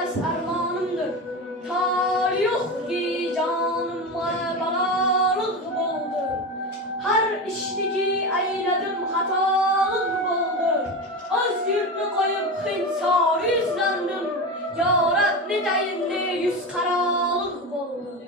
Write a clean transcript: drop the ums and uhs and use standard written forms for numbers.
tükenmez armağanımdır. Tali yok ki canım bana balalık oldu. Her işteki eyledim hatalık oldu. Az yurtlu koyup hınsar yüzlendim. Ya Rab ne deyin ne yüz karalık oldu.